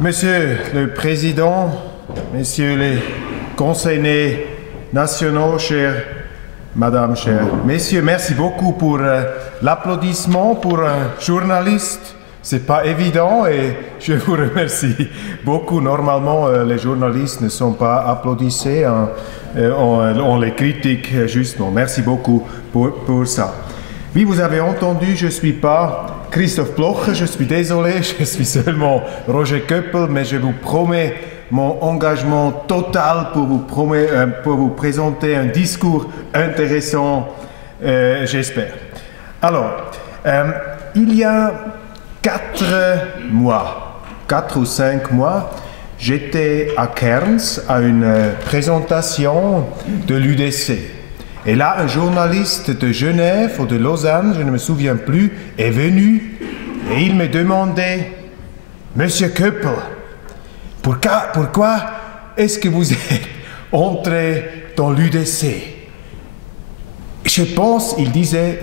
Monsieur le Président, Messieurs les conseillers nationaux, chers Madame, chers Messieurs, merci beaucoup pour l'applaudissement pour un journaliste. C'est pas évident et je vous remercie beaucoup. Normalement, les journalistes ne sont pas applaudissés, on les critique justement. Merci beaucoup pour ça. Oui, vous avez entendu, je ne suis pas Christoph Blocher, je suis désolé, je suis seulement Roger Köppel, mais je vous promets mon engagement total pour vous présenter un discours intéressant, j'espère. Alors, il y a 4 ou 5 mois, j'étais à Cairns à une présentation de l'UDC. Et là, un journaliste de Genève ou de Lausanne, je ne me souviens plus, est venu et il me demandait « Monsieur Köppel, pourquoi est-ce que vous êtes entré dans l'UDC ?» Je pense, il disait,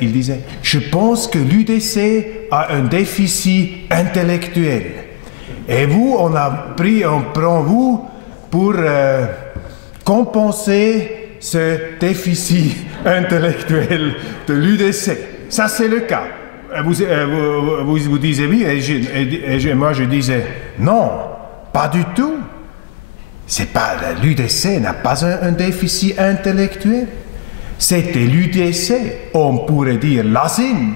je pense que l'UDC a un déficit intellectuel. Et vous, on prend vous pour compenser ce déficit intellectuel de l'UDC. Ça, c'est le cas. Vous disiez oui, et moi je disais non, pas du tout. L'UDC n'a pas un déficit intellectuel. C'était l'UDC, on pourrait dire l'ASIN,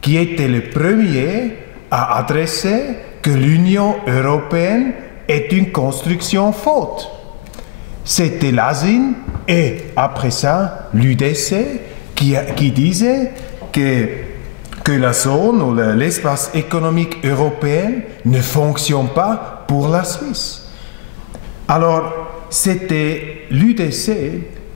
qui était le premier à adresser que l'Union européenne est une construction faute. C'était l'ASIN et après ça, l'UDC qui disait que la zone ou l'espace économique européen ne fonctionne pas pour la Suisse. Alors, c'était l'UDC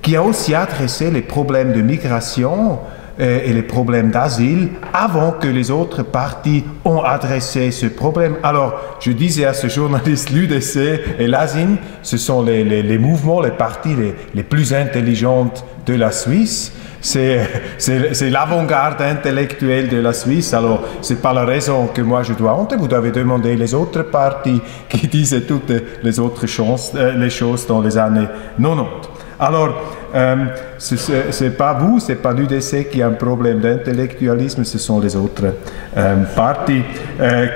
qui a aussi adressé les problèmes de migration et les problèmes d'asile avant que les autres partis ont adressé ce problème. Alors, je disais à ce journaliste, l'UDC et l'ASIN, ce sont les mouvements, les partis les plus intelligents de la Suisse. C'est l'avant-garde intellectuelle de la Suisse. Alors, ce n'est pas la raison que moi je dois honte. Vous devez demander les autres partis qui disaient toutes les autres les choses dans les années 90. Alors, ce n'est pas vous, ce n'est pas l'UDC qui a un problème d'intellectualisme, ce sont les autres partis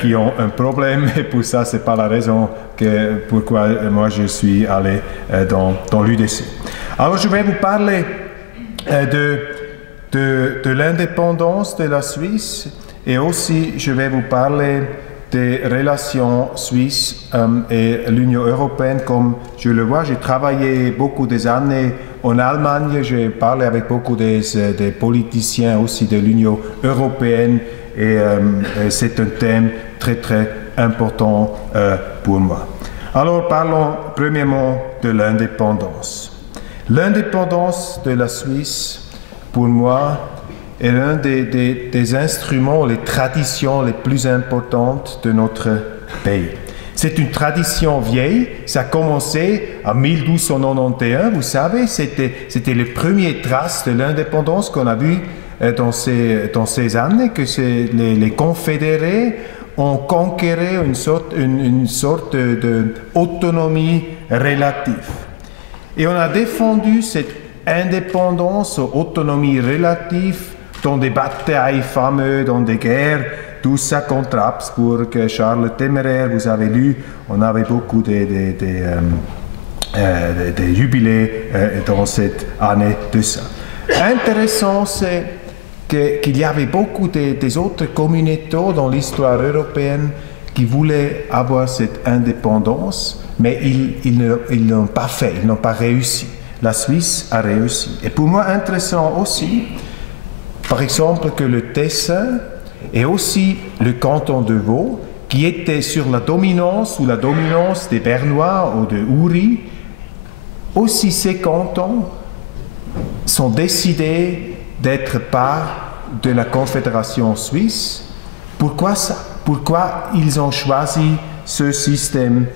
qui ont un problème. Et pour ça, ce n'est pas la raison pourquoi moi je suis allé dans l'UDC. Alors, je vais vous parler de l'indépendance de la Suisse et aussi je vais vous parler des relations suisses et l'Union européenne. Comme je le vois, j'ai travaillé beaucoup des années en Allemagne, j'ai parlé avec beaucoup des politiciens aussi de l'Union européenne et c'est un thème très très important pour moi. Alors parlons premièrement de l'indépendance. L'indépendance de la Suisse, pour moi, est l'un des instruments, les traditions les plus importantes de notre pays. C'est une tradition vieille, ça a commencé en 1291, vous savez, c'était les premières traces de l'indépendance qu'on a vues dans ces années, que les confédérés ont conquéré une sorte d'autonomie relative. Et on a défendu cette indépendance, autonomie relative, dans des batailles fameuses, dans des guerres, tout ça contre Habsbourg, Charles le Téméraire, vous avez lu, on avait beaucoup de jubilés dans cette année de ça. Intéressant, c'est qu'il y avait beaucoup des autres communautés dans l'histoire européenne qui voulaient avoir cette indépendance, mais ils ne l'ont pas fait, ils n'ont pas réussi. La Suisse a réussi. Et pour moi, intéressant aussi, par exemple, que le Tessin et aussi le canton de Vaud, qui étaient sur la dominance ou la dominance des Bernois ou de Uri, aussi ces cantons sont décidés d'être part de la Confédération suisse. Pourquoi ça? Pourquoi ils ont choisi ce système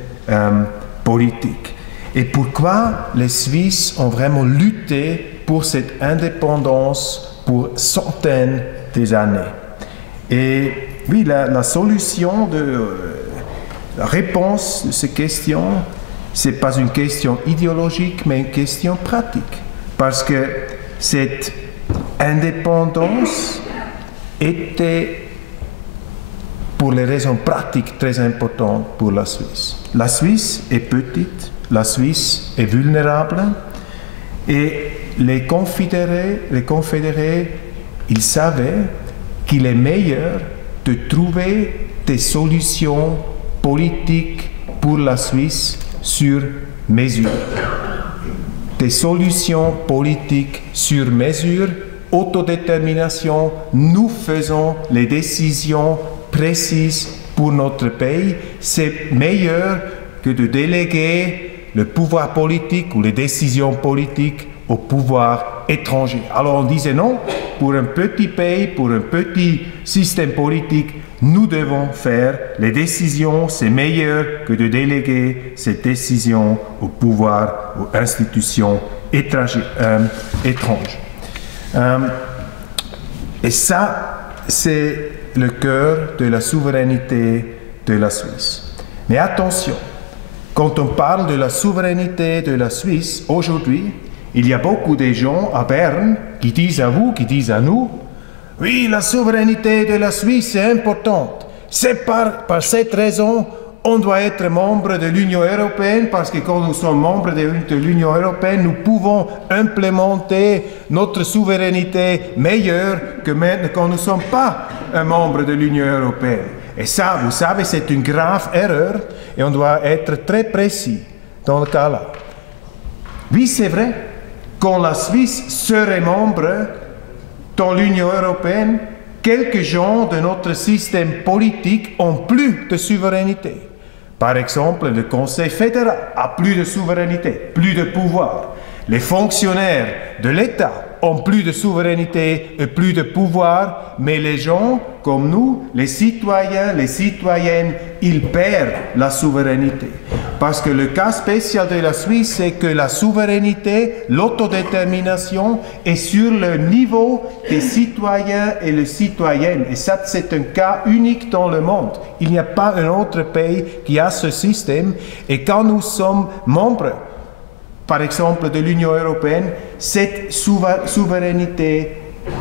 politique? Et pourquoi les Suisses ont vraiment lutté pour cette indépendance pour centaines d'années? Et oui, la solution La réponse de ces questions, ce n'est pas une question idéologique, mais une question pratique. Parce que cette indépendance était, pour les raisons pratiques, très importante pour la Suisse. La Suisse est petite, la Suisse est vulnérable, et les confédérés, ils savaient qu'il est meilleur de trouver des solutions politiques pour la Suisse sur mesure. Des solutions politiques sur mesure, autodétermination, nous faisons les décisions précises pour notre pays, c'est meilleur que de déléguer le pouvoir politique ou les décisions politiques au pouvoir étranger. Alors on disait non, pour un petit pays, pour un petit système politique, nous devons faire les décisions, c'est meilleur que de déléguer ces décisions au pouvoir, aux institutions étrangères. Et ça, c'est le cœur de la souveraineté de la Suisse. Mais attention, quand on parle de la souveraineté de la Suisse, aujourd'hui, il y a beaucoup de gens à Berne qui disent à vous, qui disent à nous, oui, la souveraineté de la Suisse est importante. C'est par cette raison on doit être membre de l'Union européenne, parce que quand nous sommes membres de l'Union européenne, nous pouvons implémenter notre souveraineté meilleure que maintenant quand nous ne sommes pas un membre de l'Union européenne. Et ça, vous savez, c'est une grave erreur, et on doit être très précis dans le cas-là. Oui, c'est vrai, quand la Suisse serait membre dans l'Union européenne, quelques gens de notre système politique ont plus de souveraineté. Par exemple, le Conseil fédéral a plus de souveraineté, plus de pouvoir. Les fonctionnaires de l'État ont plus de souveraineté et plus de pouvoir, mais les gens comme nous, les citoyens, les citoyennes, ils perdent la souveraineté. Parce que le cas spécial de la Suisse, c'est que la souveraineté, l'autodétermination est sur le niveau des citoyens et les citoyennes. Et ça, c'est un cas unique dans le monde. Il n'y a pas un autre pays qui a ce système. Et quand nous sommes membres, par exemple, de l'Union européenne, cette souveraineté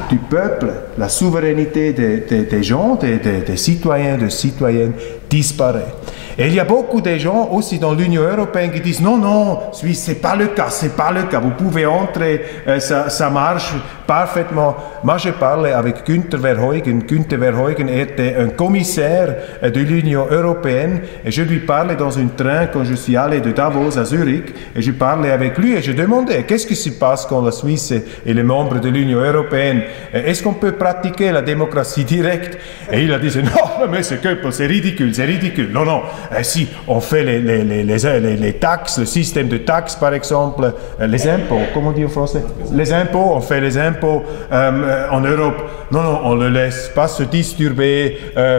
du peuple, la souveraineté des gens, des citoyens, des citoyennes, disparaît. Et il y a beaucoup de gens aussi dans l'Union européenne qui disent non, non, Suisse, c'est pas le cas, c'est pas le cas. Vous pouvez entrer, ça marche parfaitement. Moi, je parlais avec Günther Verheugen. Günther Verheugen était un commissaire de l'Union européenne et je lui parlais dans un train quand je suis allé de Davos à Zurich et je parlais avec lui et je demandais qu'est-ce qui se passe quand la Suisse est le membre de l'Union européenne. Est-ce qu'on peut pratiquer la démocratie directe? Et il a dit non, mais c'est ridicule, c'est ridicule. Non, non. Si on fait les taxes, le système de taxes par exemple, les impôts, comment on dit en français? Les impôts, on fait les impôts en Europe. Non, non, on ne laisse pas se disturber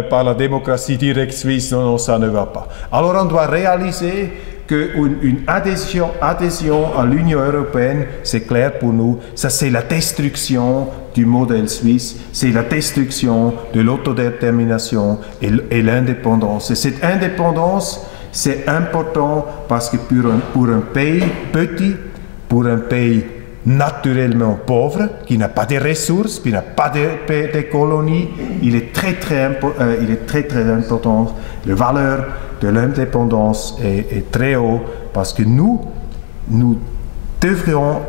par la démocratie directe suisse. Non, non, ça ne va pas. Alors on doit réaliser qu'une adhésion à l'Union européenne, c'est clair pour nous, ça c'est la destruction du modèle suisse, c'est la destruction de l'autodétermination et l'indépendance. Et cette indépendance, c'est important parce que pour un pays petit, pour un pays naturellement pauvre, qui n'a pas de ressources, qui n'a pas de colonies, il est très très important. La valeur de l'indépendance est très haut parce que nous devrions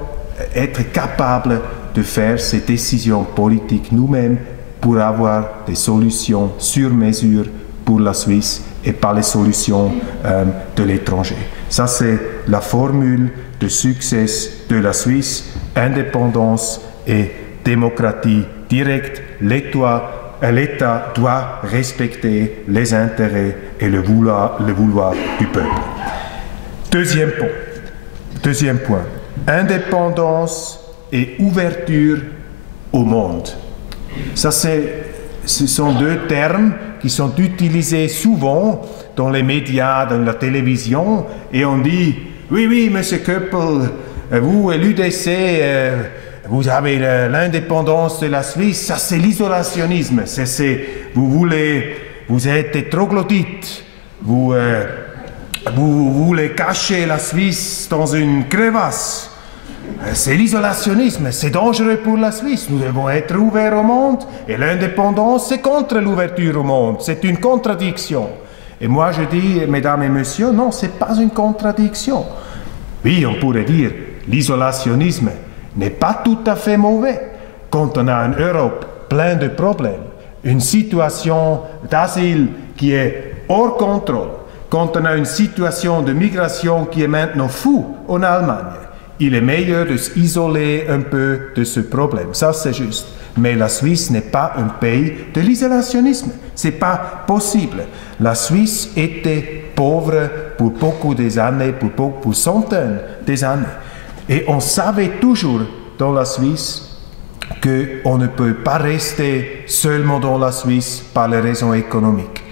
être capables de faire ces décisions politiques nous-mêmes pour avoir des solutions sur mesure pour la Suisse et pas les solutions de l'étranger. Ça, c'est la formule de succès de la Suisse, indépendance et démocratie directe. L'État doit respecter les intérêts et le vouloir du peuple. Deuxième point, indépendance et ouverture au monde. Ce sont deux termes qui sont utilisés souvent dans les médias, dans la télévision, et on dit « Oui, monsieur Köppel, vous et l'UDC, vous avez l'indépendance de la Suisse, ça c'est l'isolationnisme, vous êtes troglodyte, vous voulez cacher la Suisse dans une crevasse. C'est l'isolationnisme, c'est dangereux pour la Suisse. Nous devons être ouverts au monde et l'indépendance, c'est contre l'ouverture au monde. C'est une contradiction. Et moi je dis, mesdames et messieurs, non, ce n'est pas une contradiction. Oui, on pourrait dire, l'isolationnisme n'est pas tout à fait mauvais. Quand on a une Europe pleine de problèmes, une situation d'asile qui est hors contrôle, quand on a une situation de migration qui est maintenant fou en Allemagne, il est meilleur de s'isoler un peu de ce problème. Ça, c'est juste. Mais la Suisse n'est pas un pays de l'isolationnisme. Ce n'est pas possible. La Suisse était pauvre pour beaucoup des années, pour centaines des années. Et on savait toujours dans la Suisse qu'on ne peut pas rester seulement dans la Suisse par les raisons économiques.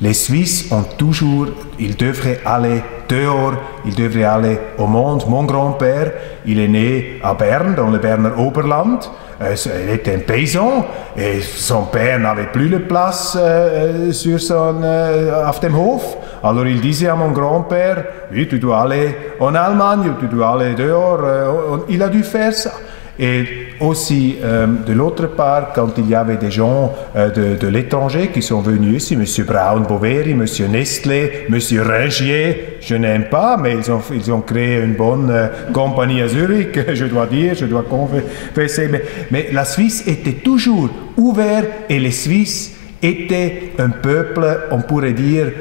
Les Suisses ont toujours, ils devraient aller dehors, ils devraient aller au monde. Mon grand-père, il est né à Berne, dans le Berner Oberland. Il était un paysan et son père n'avait plus de place auf dem Hof. Alors il disait à mon grand-père, oui, tu dois aller en Allemagne, tu dois aller dehors. Il a dû faire ça. Et aussi, de l'autre part, quand il y avait des gens de l'étranger qui sont venus ici, M. Braun-Boveri, M. Nestlé, M. Ringier, je n'aime pas, mais ils ont créé une bonne compagnie à Zurich, je dois dire, je dois confesser. Mais la Suisse était toujours ouverte et les Suisses étaient un peuple, on pourrait dire,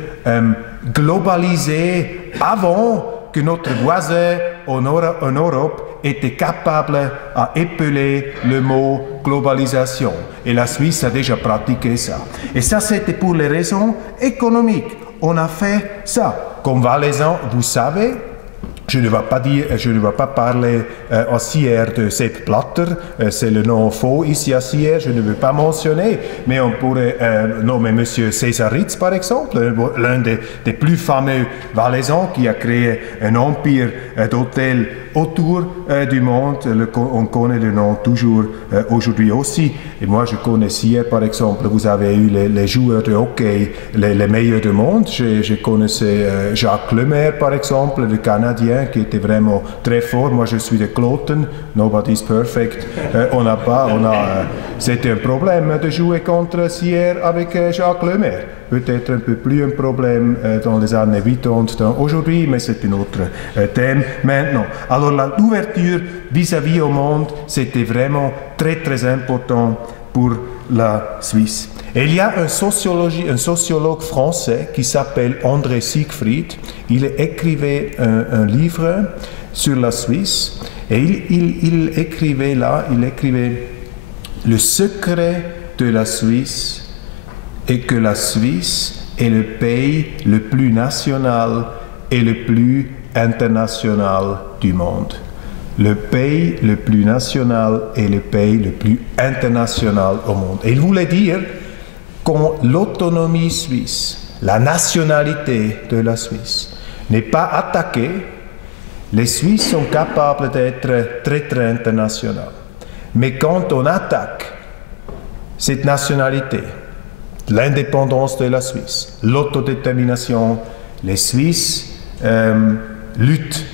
globalisé avant que notre voisin en Europe était capable à épeler le mot globalisation. Et la Suisse a déjà pratiqué ça. Et ça, c'était pour les raisons économiques. On a fait ça. Comme valaisan, vous savez, je ne vais pas parler à Sierre de Sepp Blatter, c'est le nom faux ici à Sierre, je ne veux pas mentionner, mais on pourrait nommer M. Césaritz par exemple, l'un des plus fameux valaisans qui a créé un empire d'hôtels autour du monde. On connaît le nom toujours aujourd'hui aussi. Et moi je connais Sierre par exemple, vous avez eu les joueurs de hockey les meilleurs du monde. Je connaissais Jacques Lemaire par exemple, le Canadien, qui était vraiment très fort. Moi, je suis de Cloten, nobody's perfect. C'était un problème de jouer contre Sierre avec Jacques Lemaire. Peut-être un peu plus un problème dans les années 80 aujourd'hui, mais c'est un autre thème maintenant. Alors, l'ouverture vis-à-vis au monde, c'était vraiment très, très important pour la Suisse. Et il y a un sociologue français qui s'appelle André Siegfried. Il écrivait un livre sur la Suisse et il écrivait le secret de la Suisse est que la Suisse est le pays le plus national et le plus international du monde. Le pays le plus national et le pays le plus international au monde. Et il voulait dire quand l'autonomie suisse, la nationalité de la Suisse n'est pas attaquée, les Suisses sont capables d'être très très internationaux. Mais quand on attaque cette nationalité, l'indépendance de la Suisse, l'autodétermination, les Suisses luttent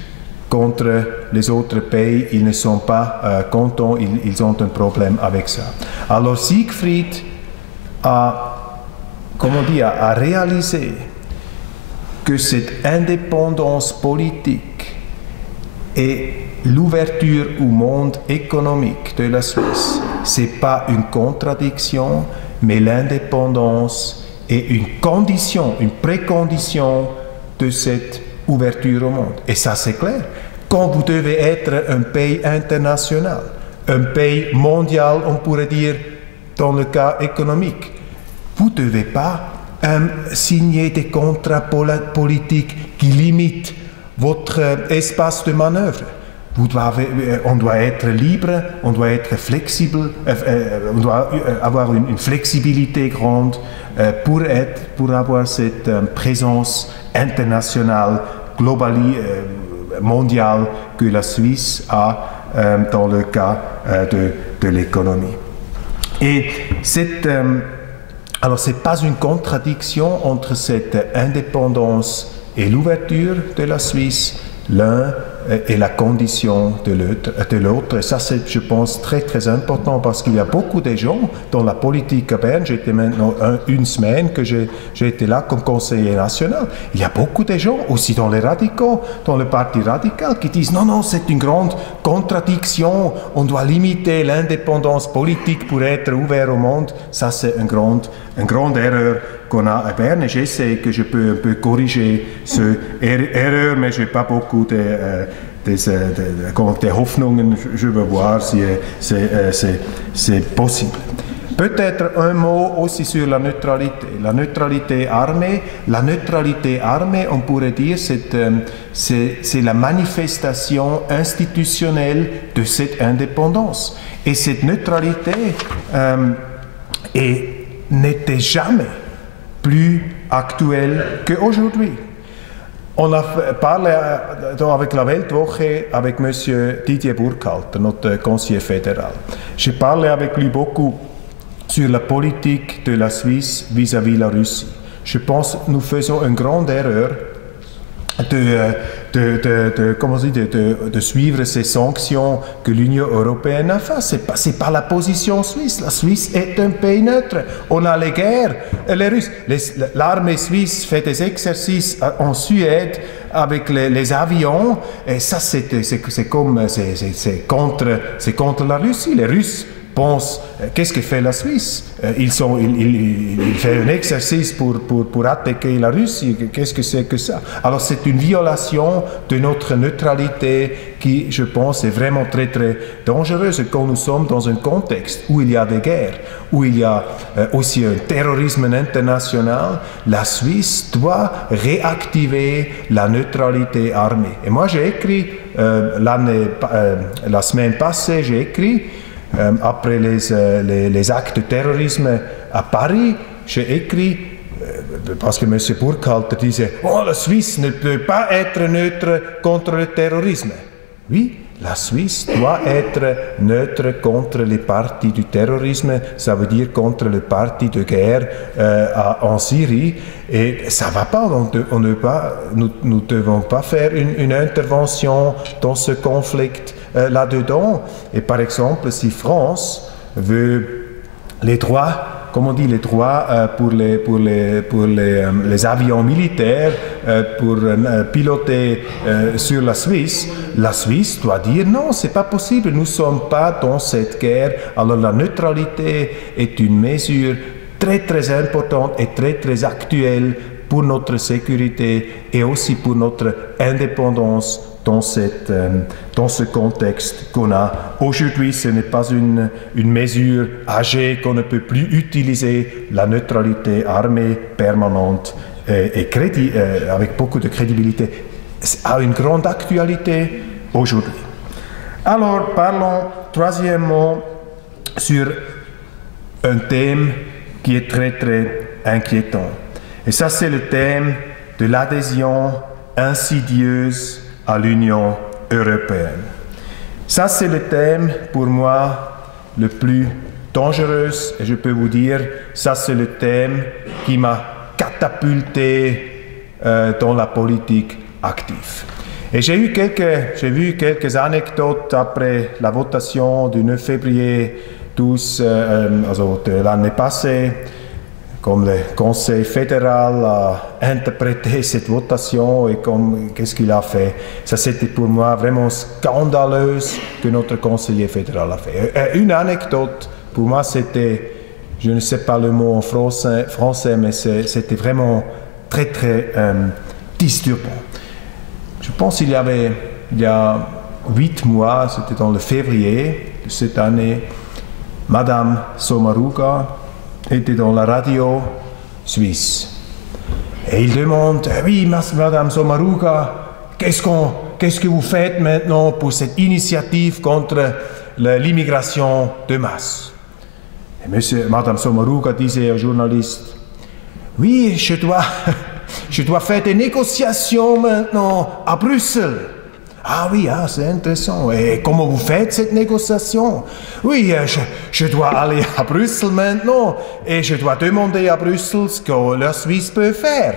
contre les autres pays, ils ne sont pas contents, ils ont un problème avec ça. Alors Siegfried a réalisé que cette indépendance politique et l'ouverture au monde économique de la Suisse, ce n'est pas une contradiction, mais l'indépendance est une condition, une précondition de cette ouverture au monde. Et ça, c'est clair. Quand vous devez être un pays international, un pays mondial, on pourrait dire, dans le cas économique, vous ne devez pas signer des contrats politiques qui limitent votre espace de manœuvre. On doit être libre, on doit être flexible, on doit avoir une flexibilité grande pour avoir cette présence internationale, mondiale que la Suisse a dans le cas de l'économie. Et cette Alors, ce n'est pas une contradiction entre cette indépendance et l'ouverture de la Suisse, l'un et la condition de l'autre. Et ça, c'est, je pense, très, très important parce qu'il y a beaucoup de gens dans la politique à Berne. J'étais maintenant une semaine que j'ai été là comme conseiller national. Il y a beaucoup de gens, aussi dans les radicaux, dans le parti radical, qui disent non, non, c'est une grande contradiction. On doit limiter l'indépendance politique pour être ouvert au monde. Ça, c'est une grande erreur qu'on a à Berne, et j'essaie que je peux un peu corriger cette erreur, mais je n'ai pas beaucoup de Hoffnungen. Je veux voir si c'est possible. Peut-être un mot aussi sur la neutralité. La neutralité armée. La neutralité armée, on pourrait dire, c'est la manifestation institutionnelle de cette indépendance. Et cette neutralité n'était jamais plus actuelle qu'aujourd'hui. On a parlé avec la Weltwoche avec M. Didier Burkhalter, notre conseiller fédéral. J'ai parlé avec lui beaucoup sur la politique de la Suisse vis-à-vis de la Russie. Je pense que nous faisons une grande erreur de suivre ces sanctions que l'Union européenne a fait. Ce n'est pas la position suisse. La Suisse est un pays neutre. On a les guerres. Les Russes, l'armée suisse fait des exercices en Suède avec les avions. Et ça, c'est contre la Russie. Les Russes pensent, qu'est-ce que fait la Suisse? Il fait un exercice pour attaquer la Russie. Qu'est-ce que c'est que ça? Alors c'est une violation de notre neutralité qui, je pense, est vraiment très très dangereuse quand nous sommes dans un contexte où il y a des guerres, où il y a aussi un terrorisme international. La Suisse doit réactiver la neutralité armée. Et moi j'ai écrit, la semaine passée, j'ai écrit après les actes de terrorisme à Paris, j'ai écrit, parce que M. Burkhalter disait « Oh, la Suisse ne peut pas être neutre contre le terrorisme ». Oui, la Suisse doit être neutre contre les partis du terrorisme, ça veut dire contre le parti de guerre en Syrie, et ça ne va pas, nous ne devons pas faire une intervention dans ce conflit là-dedans. Et par exemple, si France veut les droits, comme on dit, les droits pour les avions militaires, pour piloter sur la Suisse doit dire non, c'est pas possible, nous ne sommes pas dans cette guerre. Alors la neutralité est une mesure très très importante et très très actuelle pour notre sécurité et aussi pour notre indépendance dans ce contexte qu'on a. Aujourd'hui, ce n'est pas une mesure âgée qu'on ne peut plus utiliser. La neutralité armée permanente et avec beaucoup de crédibilité a une grande actualité aujourd'hui. Alors, parlons troisièmement sur un thème qui est très très inquiétant. Et ça, c'est le thème de l'adhésion insidieuse à l'Union européenne. Ça, c'est le thème, pour moi, le plus dangereux. Et je peux vous dire, ça, c'est le thème qui m'a catapulté dans la politique active. Et j'ai vu quelques anecdotes après la votation du 9 février 12, de l'année passée, comme le Conseil fédéral a interprété cette votation et qu'est-ce qu'il a fait. Ça, c'était pour moi vraiment scandaleux que notre conseiller fédéral a fait. Une anecdote, pour moi, c'était, je ne sais pas le mot en français, mais c'était vraiment très, très disturbant. Je pense qu'il y a 8 mois, c'était dans le février de cette année, Madame Sommaruga était dans la radio suisse. Et il demande, oui, Madame Sommaruga, qu'est-ce que vous faites maintenant pour cette initiative contre l'immigration de masse? Et Madame Sommaruga disait au journaliste, oui, je dois faire des négociations maintenant à Bruxelles. Ah oui, ah, c'est intéressant. Et comment vous faites cette négociation? Oui, je dois aller à Bruxelles maintenant et je dois demander à Bruxelles ce que la Suisse peut faire.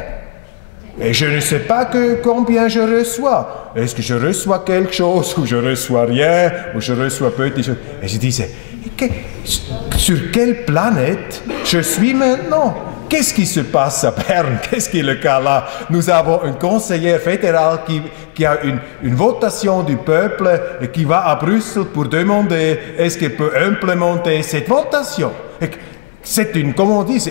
Et je ne sais pas combien je reçois. Est-ce que je reçois quelque chose ou je reçois rien ou je reçois peu de choses? Et je disais, sur quelle planète je suis maintenant? Qu'est-ce qui se passe à Berne? Qu'est-ce qui est le cas là? Nous avons un conseiller fédéral qui a une votation du peuple et qui va à Bruxelles pour demander est-ce qu'il peut implémenter cette votation. C'est une, comment on dit,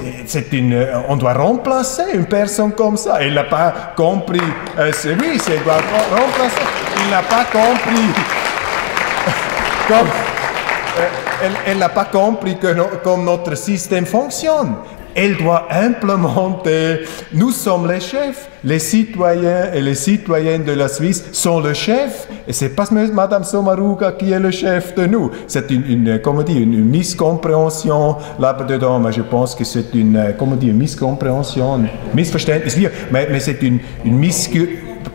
on doit remplacer une personne comme ça. Elle n'a pas compris, oui, c'est doit remplacer. Il n'a pas compris. Elle n'a pas compris comme notre système fonctionne. Elle doit implémenter. Nous sommes les chefs. Les citoyens et les citoyennes de la Suisse sont le chef. Et c'est pas Madame Sommaruga qui est le chef de nous. C'est une miscompréhension là-dedans. Mais je pense que c'est une miscompréhension, missverständnis. Mais c'est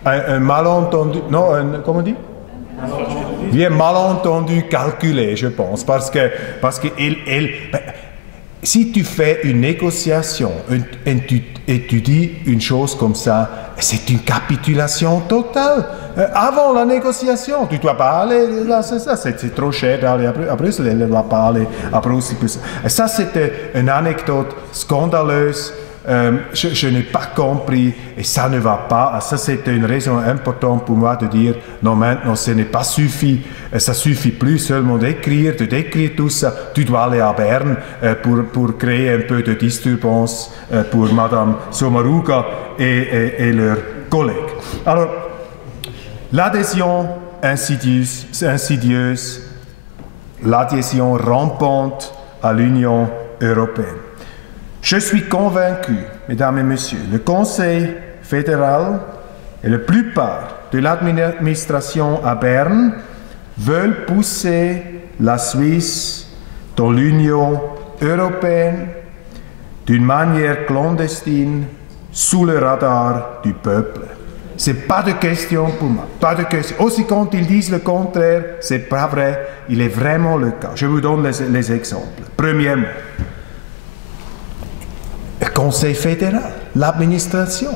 un malentendu. Non, comment on dit? Oui, un malentendu calculé, je pense. Parce que si tu fais une négociation et tu dis une chose comme ça, c'est une capitulation totale. Avant la négociation, tu ne dois pas aller là, c'est trop cher d'aller à Bruxelles, elle ne doit pas aller à Bruxelles. Ça, c'était une anecdote scandaleuse. Je n'ai pas compris et ça ne va pas. Ça, c'était une raison importante pour moi de dire non, maintenant, ce n'est pas suffit. Ça suffit plus seulement de décrire tout ça. Tu dois aller à Berne pour créer un peu de disturbance pour Madame Sommaruga et leurs collègues. Alors, l'adhésion insidieuse, l'adhésion rampante à l'Union européenne. Je suis convaincu, mesdames et messieurs, le Conseil fédéral et la plupart de l'administration à Berne veulent pousser la Suisse dans l'Union européenne d'une manière clandestine, sous le radar du peuple. C'est pas de question pour moi, pas de question. Aussi quand ils disent le contraire, c'est pas vrai, il est vraiment le cas. Je vous donne les exemples. Premièrement, le Conseil fédéral, l'administration,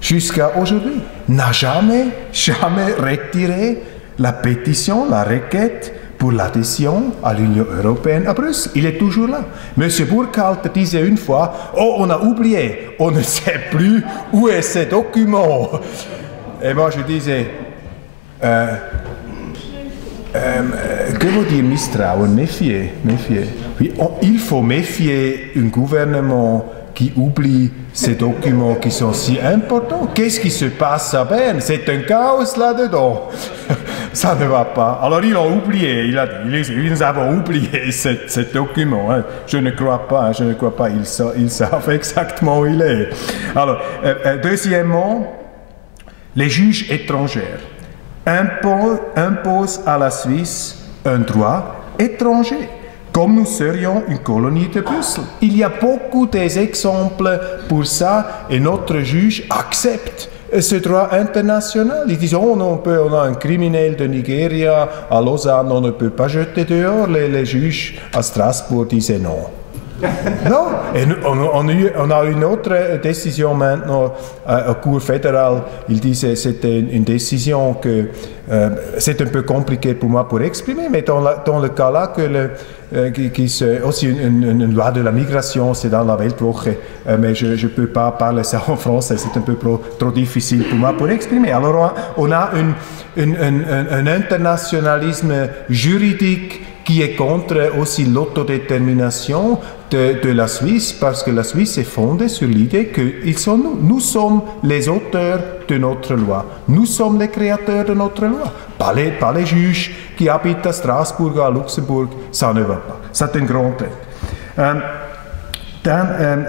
jusqu'à aujourd'hui, n'a jamais retiré la pétition, la requête pour l'adhésion à l'Union européenne à Bruxelles. Il est toujours là. M. Burkhalter disait une fois, oh, on a oublié, on ne sait plus où est ce document. Et moi, je disais, que veut dire misstrauen, méfier? Oui, il faut méfier un gouvernement qui oublie ces documents qui sont si importants. Qu'est-ce qui se passe à Berne? C'est un chaos là-dedans. Ça ne va pas. Alors ils l'ont oublié, il a dit, nous avons oublié ce document. Hein. Je ne crois pas, ils savent exactement où il est. Alors, deuxièmement, les juges étrangers imposent à la Suisse un droit étranger, comme nous serions une colonie de Bruxelles. Il y a beaucoup d'exemples pour ça et notre juge accepte ce droit international. Ils disent, oh non, on a un criminel de Nigeria à Lausanne, on ne peut pas jeter dehors. Les juges à Strasbourg disaient non. Non, et on a une autre décision maintenant au Cour fédéral. Il disait c'était une décision que c'est un peu compliqué pour moi pour exprimer, mais dans le cas là aussi une loi de la migration, c'est dans la Weltwoche, mais je ne peux pas parler ça en français, c'est un peu trop difficile pour moi pour exprimer. Alors on a un internationalisme juridique qui est contre aussi l'autodétermination de la Suisse, parce que la Suisse est fondée sur l'idée que nous sommes les auteurs de notre loi. Nous sommes les créateurs de notre loi. Pas les juges qui habitent à Strasbourg, à Luxembourg, ça ne va pas. C'est un grand trait.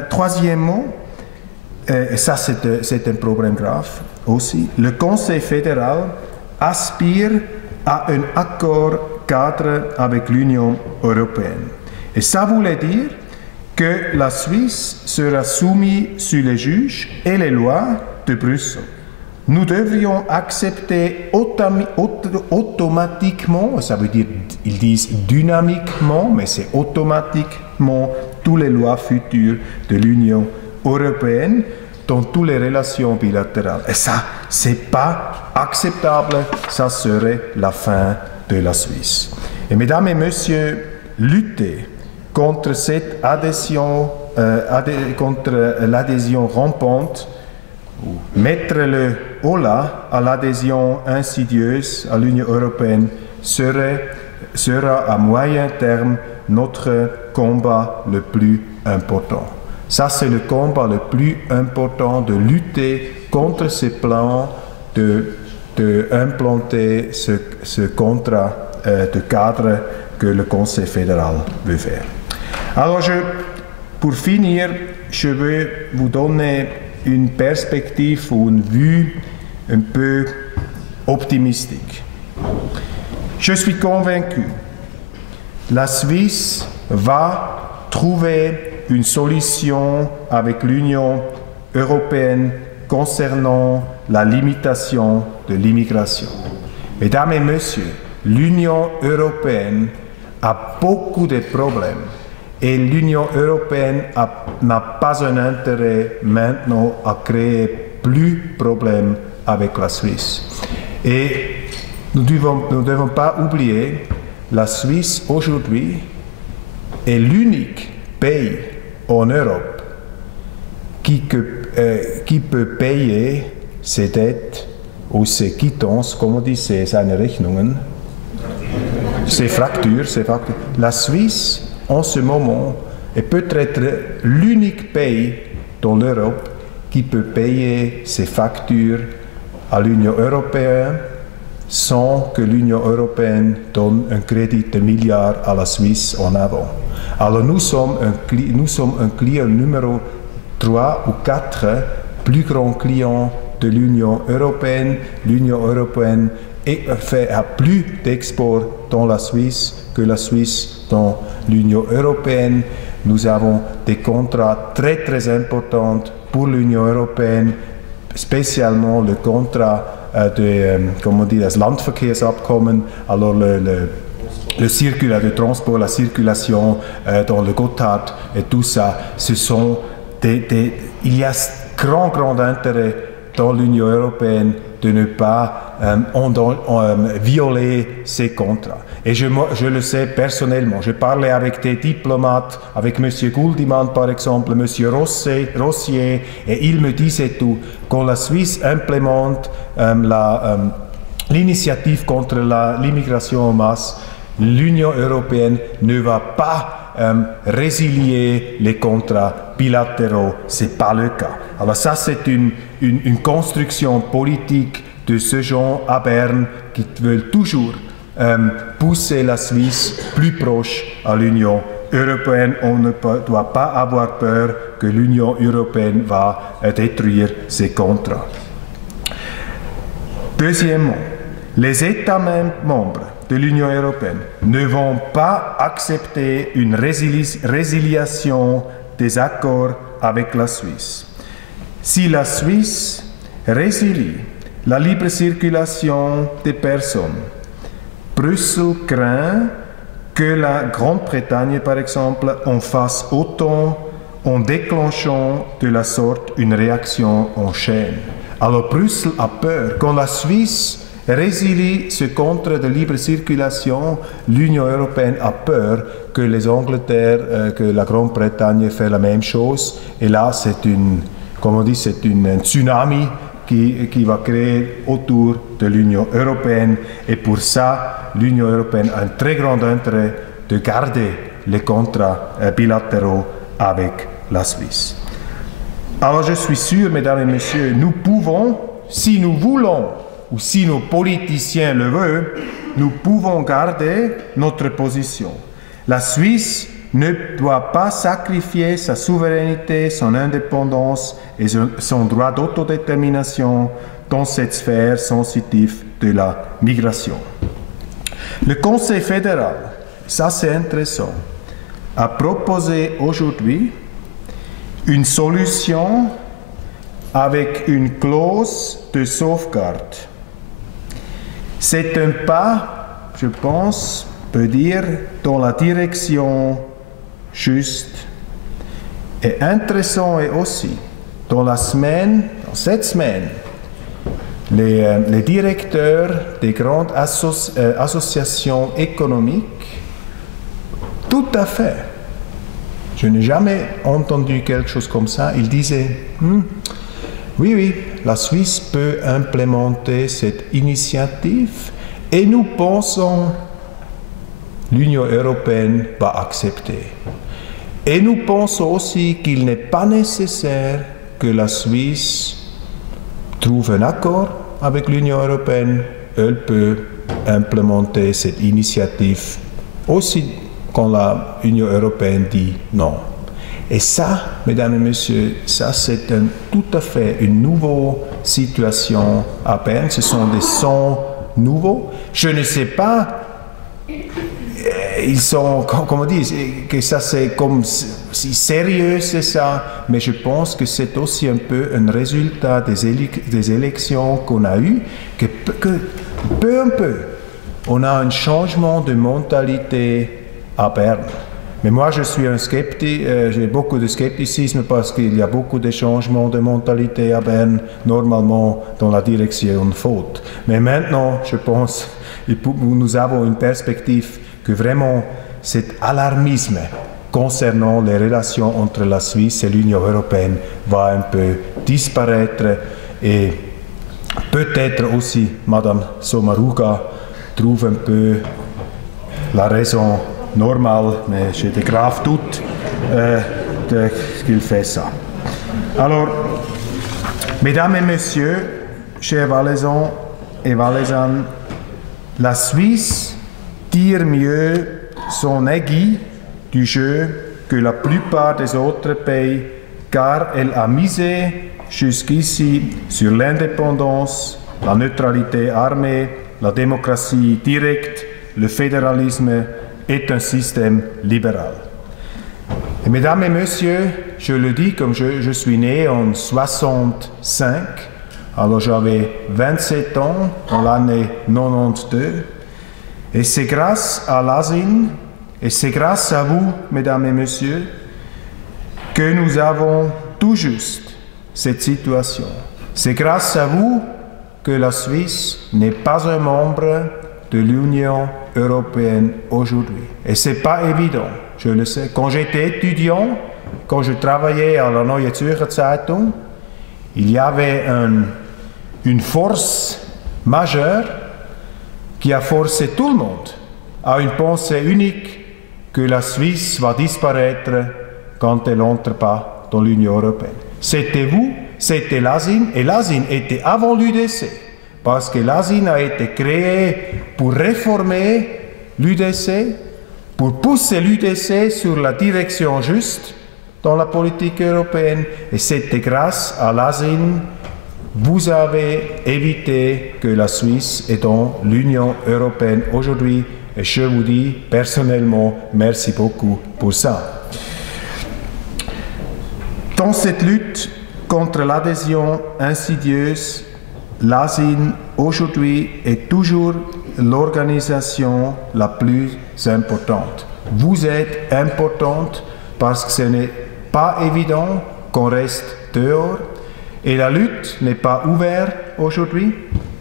Troisièmement, et ça c'est un problème grave aussi, le Conseil fédéral aspire à un accord cadre avec l'Union européenne. Et ça voulait dire que la Suisse sera soumise sur les juges et les lois de Bruxelles. nous devrions accepter automatiquement, ça veut dire, ils disent dynamiquement, mais c'est automatiquement, toutes les lois futures de l'Union européenne dans toutes les relations bilatérales. Et ça, c'est pas acceptable, ça serait la fin de la Suisse. Et mesdames et messieurs, lutter contre cette adhésion, contre l'adhésion rampante, mettre le holà à l'adhésion insidieuse à l'Union européenne sera à moyen terme notre combat le plus important. Ça, c'est le combat le plus important de lutter contre ces plans d'implanter ce contrat de cadre que le Conseil fédéral veut faire. Alors, pour finir, je vais vous donner une perspective ou une vue un peu optimistique. Je suis convaincu, la Suisse va trouver une solution avec l'Union européenne concernant la limitation de l'immigration. Mesdames et messieurs, l'Union européenne a beaucoup de problèmes et l'Union européenne n'a pas un intérêt maintenant à créer plus de problèmes avec la Suisse. Et nous ne devons pas oublier, la Suisse aujourd'hui est l'unique pays en Europe qui peut payer ses dettes ou ses quittances, comme on dit, seine Rechnungen, ses factures. La Suisse, en ce moment, est peut-être l'unique pays dans l'Europe qui peut payer ses factures à l'Union européenne sans que l'Union européenne donne un crédit de milliards à la Suisse en avant. Alors nous sommes un client numéro 3 ou 4, plus grand client de l'Union européenne. L'Union européenne a plus d'exports dans la Suisse que la Suisse dans l'Union européenne. Nous avons des contrats très très importants pour l'Union européenne, spécialement le contrat das Landverkehrsabkommen, alors le transport, la circulation dans le Gotthard et tout ça, il y a grand intérêt dans l'Union européenne de ne pas violer ces contrats. Et je le sais personnellement. Je parlais avec des diplomates, avec M. Guldimann par exemple, M. Rossier, et il me disait tout. Quand la Suisse implémente l'initiative contre l'immigration en masse, l'Union européenne ne va pas résilier les contrats bilatéraux. Ce n'est pas le cas. Alors ça, c'est une construction politique de ce genre à Berne qui veulent toujours pousser la Suisse plus proche à l'Union européenne. On ne doit pas avoir peur que l'Union européenne va détruire ces contrats. Deuxièmement, les États membres de l'Union européenne ne vont pas accepter une résiliation des accords avec la Suisse. Si la Suisse résilie la libre circulation des personnes, Bruxelles craint que la Grande-Bretagne, par exemple, en fasse autant en déclenchant de la sorte une réaction en chaîne. Alors Bruxelles a peur. Quand la Suisse résilie ce contrat de libre circulation, l'Union européenne a peur que que la Grande-Bretagne fait la même chose. Et là, c'est un tsunami qui va créer autour de l'Union européenne. Et pour ça, l'Union européenne a un très grand intérêt de garder les contrats bilatéraux avec la Suisse. Alors je suis sûr, mesdames et messieurs, nous pouvons, si nous voulons, ou si nos politiciens le veulent, nous pouvons garder notre position. La Suisse ne doit pas sacrifier sa souveraineté, son indépendance et son droit d'autodétermination dans cette sphère sensitive de la migration. Le Conseil fédéral, ça c'est intéressant, a proposé aujourd'hui une solution avec une clause de sauvegarde. C'est un pas, je pense, peut dire, dans la direction juste. Et intéressant est aussi, dans cette semaine, les directeurs des grandes associations économiques, tout à fait, je n'ai jamais entendu quelque chose comme ça, ils disaient, oui, la Suisse peut implémenter cette initiative et nous pensons l'Union européenne va accepter. Et nous pensons aussi qu'il n'est pas nécessaire que la Suisse trouve un accord avec l'Union européenne. Elle peut implémenter cette initiative aussi quand l'Union européenne dit non. Et ça, mesdames et messieurs, ça c'est tout à fait une nouvelle situation à Berne. Ce sont des sons nouveaux. Je ne sais pas, ils sont, comment dire, que ça c'est comme si sérieux c'est ça, mais je pense que c'est aussi un peu un résultat des élections qu'on a eues, que peu à peu, on a un changement de mentalité à Berne. Mais moi, je suis un sceptique, j'ai beaucoup de scepticisme parce qu'il y a beaucoup de changements de mentalité à Berne, normalement dans la direction faute. Mais maintenant, je pense, nous avons une perspective que vraiment cet alarmisme concernant les relations entre la Suisse et l'Union européenne va un peu disparaître et peut-être aussi Madame Sommaruga trouve un peu la raison normale, mais je dégrave tout qu'il fait ça. Alors, mesdames et messieurs, chers Valaisans et Valaisannes, la Suisse tire mieux son aiguille du jeu que la plupart des autres pays, car elle a misé jusqu'ici sur l'indépendance, la neutralité armée, la démocratie directe, le fédéralisme est un système libéral. Et mesdames et messieurs, je le dis comme je suis né en 65, alors j'avais 27 ans en l'année 92, et c'est grâce à l'ASIN, et c'est grâce à vous, mesdames et messieurs, que nous avons tout juste cette situation. C'est grâce à vous que la Suisse n'est pas un membre de l'Union européenne aujourd'hui. Et ce n'est pas évident, je le sais. Quand j'étais étudiant, quand je travaillais à la Neue Zürcher Zeitung, il y avait une force majeure qui a forcé tout le monde à une pensée unique que la Suisse va disparaître quand elle n'entre pas dans l'Union européenne. C'était vous, c'était l'ASIN, et l'ASIN était avant l'UDC. Parce que l'ASIN a été créé pour réformer l'UDC, pour pousser l'UDC sur la direction juste dans la politique européenne. Et c'était grâce à l'ASIN, vous avez évité que la Suisse est dans l'Union européenne aujourd'hui. Et je vous dis personnellement, merci beaucoup pour ça. Dans cette lutte contre l'adhésion insidieuse, l'ASIN aujourd'hui est toujours l'organisation la plus importante. Vous êtes importante parce que ce n'est pas évident qu'on reste dehors et la lutte n'est pas ouverte aujourd'hui.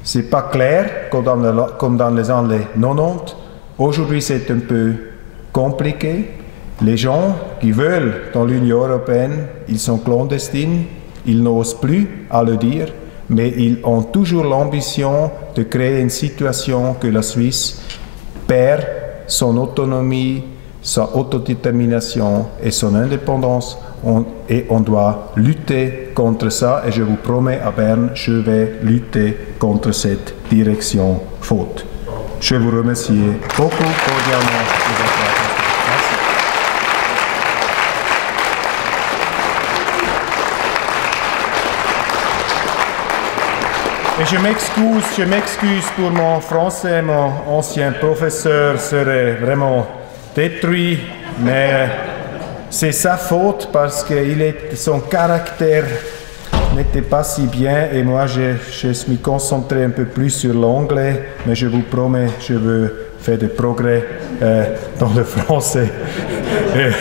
Ce n'est pas clair comme dans les années 90. Aujourd'hui, c'est un peu compliqué. Les gens qui veulent dans l'Union européenne, ils sont clandestins, ils n'osent plus à le dire, mais ils ont toujours l'ambition de créer une situation que la Suisse perd son autonomie, sa autodétermination et son indépendance. Et on doit lutter contre ça. Et je vous promets, à Berne, je vais lutter contre cette direction faute. Je vous remercie beaucoup cordialement de votre attention. Et je m'excuse pour mon français, mon ancien professeur serait vraiment détruit, mais c'est sa faute parce que son caractère n'était pas si bien et moi je suis concentré un peu plus sur l'anglais, mais je vous promets, je veux faire des progrès dans le français. Et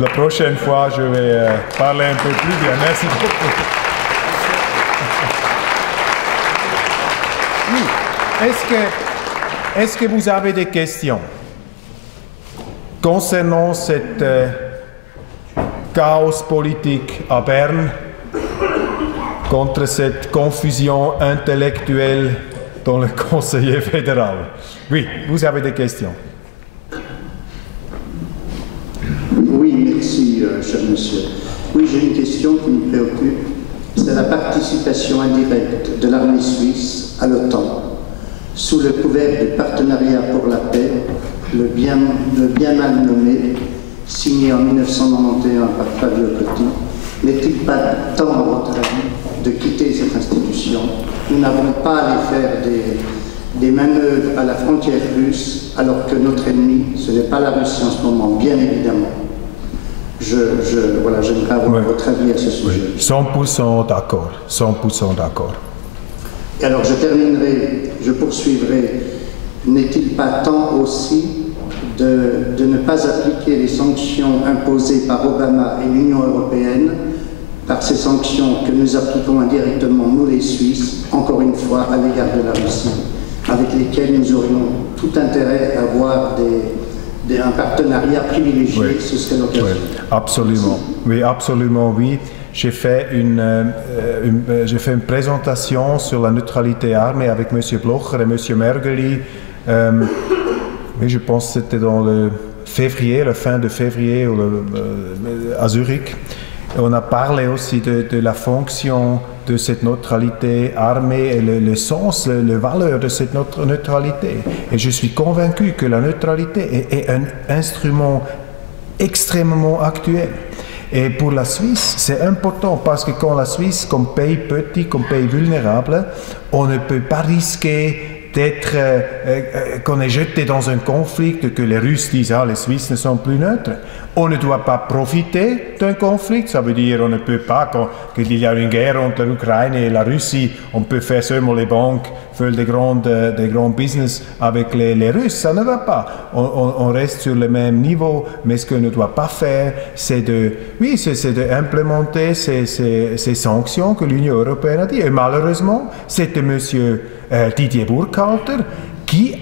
la prochaine fois, je vais parler un peu plus bien. Merci beaucoup. Oui. Est-ce que vous avez des questions concernant cette chaos politique à Berne, contre cette confusion intellectuelle dans le conseiller fédéral? Oui, vous avez des questions. Oui, merci, cher monsieur. Oui, j'ai une question qui me préoccupe. C'est la participation indirecte de l'armée suisse à l'OTAN. Sous le couvert du partenariat pour la paix, le bien mal nommé, signé en 1991 par Fabio Cotti, n'est-il pas temps, à votre avis, de quitter cette institution? Nous n'avons pas à aller faire des manœuvres à la frontière russe, alors que notre ennemi, ce n'est pas la Russie en ce moment, bien évidemment. Voilà, j'aimerais avoir votre avis à ce sujet. Oui, 100% d'accord, 100% d'accord. Et alors je terminerai, je poursuivrai. N'est-il pas temps aussi de ne pas appliquer les sanctions imposées par Obama et l'Union européenne, par ces sanctions que nous appliquons indirectement, nous les Suisses, encore une fois, à l'égard de la Russie, avec lesquelles nous aurions tout intérêt à avoir un partenariat privilégié, oui. Ce serait l'occasion. Oui, absolument. Oui, absolument, oui. J'ai fait une présentation sur la neutralité armée avec M. Blocher et M. Mergeli. Oui, je pense que c'était dans le février, la fin de février à Zurich. On a parlé aussi de la fonction de cette neutralité armée et le sens, la valeur de cette neutralité. Et je suis convaincu que la neutralité est un instrument extrêmement actuel. Et pour la Suisse, c'est important parce que quand la Suisse, comme pays petit, comme pays vulnérable, on ne peut pas risquer d'être, qu'on est jeté dans un conflit, que les Russes disent « Ah, les Suisses ne sont plus neutres ». On ne doit pas profiter d'un conflit, ça veut dire on ne peut pas, quand il y a une guerre entre l'Ukraine et la Russie, on peut faire seulement les banques, faire des grands business avec les Russes, ça ne va pas. On reste sur le même niveau, mais ce qu'on ne doit pas faire, c'est d'implémenter ces sanctions que l'Union européenne a dit. Et malheureusement, c'était M. Didier Burkhalter qui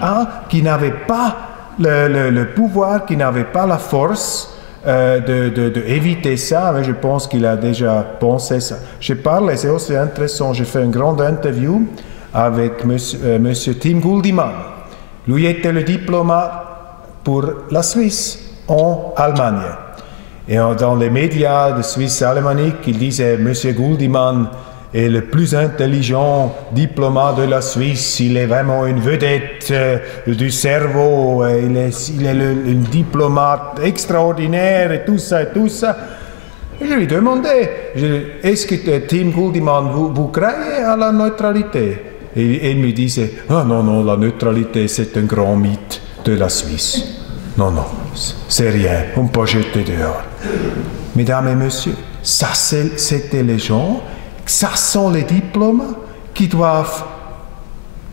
n'avait pas le pouvoir, qui n'avait pas la force d'éviter ça, mais je pense qu'il a déjà pensé ça. Je parle, et c'est aussi intéressant, j'ai fait une grande interview avec monsieur Tim Guldimann. Lui était le diplomate pour la Suisse en Allemagne. Et dans les médias de Suisse alémanique, il disait monsieur Guldimann est le plus intelligent diplomate de la Suisse, il est vraiment une vedette du cerveau, il est un diplomate extraordinaire et tout ça. Et je lui demandais, est-ce que Tim Guldimann, vous croyez à la neutralité? Et il me disait, ah non, la neutralité c'est un grand mythe de la Suisse. Non, c'est rien, on peut jeter dehors. Mesdames et messieurs, ça c'était les gens. Ça sont les diplomates qui doivent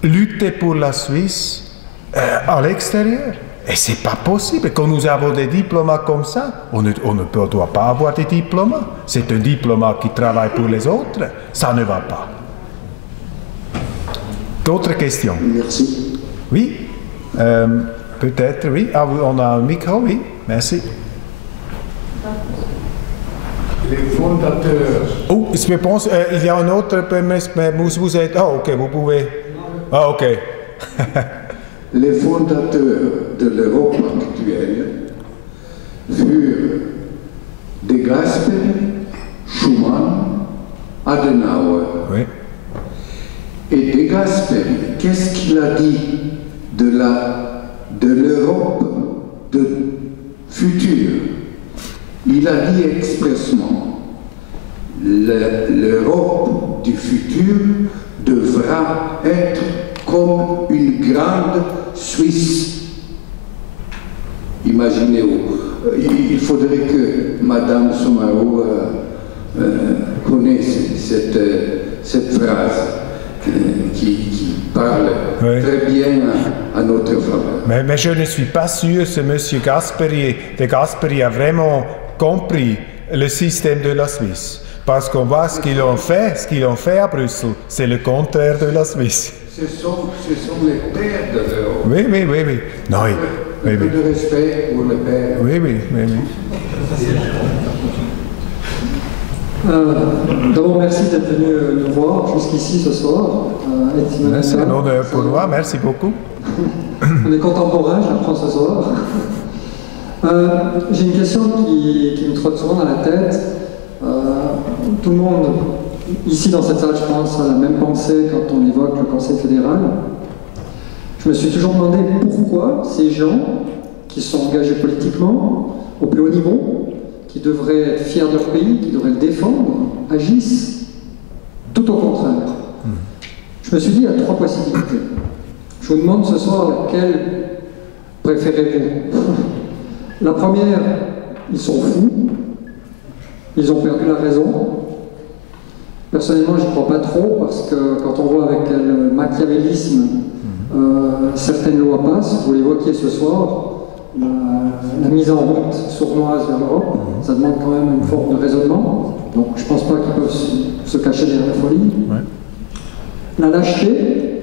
lutter pour la Suisse à l'extérieur. Et ce n'est pas possible. Quand nous avons des diplomates comme ça, on ne doit pas avoir des diplomates. C'est un diplomate qui travaille pour les autres. Ça ne va pas. D'autres questions? Merci. Oui, peut-être, oui. Ah, on a un micro, oui. Merci. Les fondateurs. Oh, je pense il y a un autre, mais vous êtes. Ah, ok, vous pouvez. Ah, ok. Les fondateurs de l'Europe actuelle furent De Gasperi, Schuman, Adenauer. Oui. Et De Gasperi, qu'est-ce qu'il a dit de l'Europe de futur? Il a dit expressement, l'Europe du futur devra être comme une grande Suisse. Imaginez-vous, il faudrait que Madame Somaro connaît cette phrase qui parle très bien à notre faveur. Mais je ne suis pas sûr que M. Gasperi, de Gasperi a vraiment compris le système de la Suisse. Parce qu'on voit ce qu'ils ont fait à Bruxelles, c'est le contraire de la Suisse. Ce sont les pères de l'Europe. Oui. Non, oui. Un peu de respect pour les pères. Oui. D'abord, merci d'être venu nous voir jusqu'ici ce soir. C'est un honneur pour moi, merci beaucoup. On est contemporains, j'apprends ce soir. J'ai une question qui me trotte souvent dans la tête. Tout le monde, ici dans cette salle, je pense, a la même pensée quand on évoque le Conseil fédéral. Je me suis toujours demandé pourquoi ces gens qui sont engagés politiquement, au plus haut niveau, qui devraient être fiers de leur pays, qui devraient le défendre, agissent tout au contraire. Je me suis dit, il y a trois possibilités. Je vous demande ce soir laquelle préférez-vous. La première, ils sont fous, ils ont perdu la raison. Personnellement, je n'y crois pas trop, parce que quand on voit avec quel machiavélisme certaines lois passent, vous l'évoquiez ce soir, la mise en route sournoise vers l'Europe, ça demande quand même une forme de raisonnement. Donc je ne pense pas qu'ils peuvent se cacher derrière la folie. Ouais. La lâcheté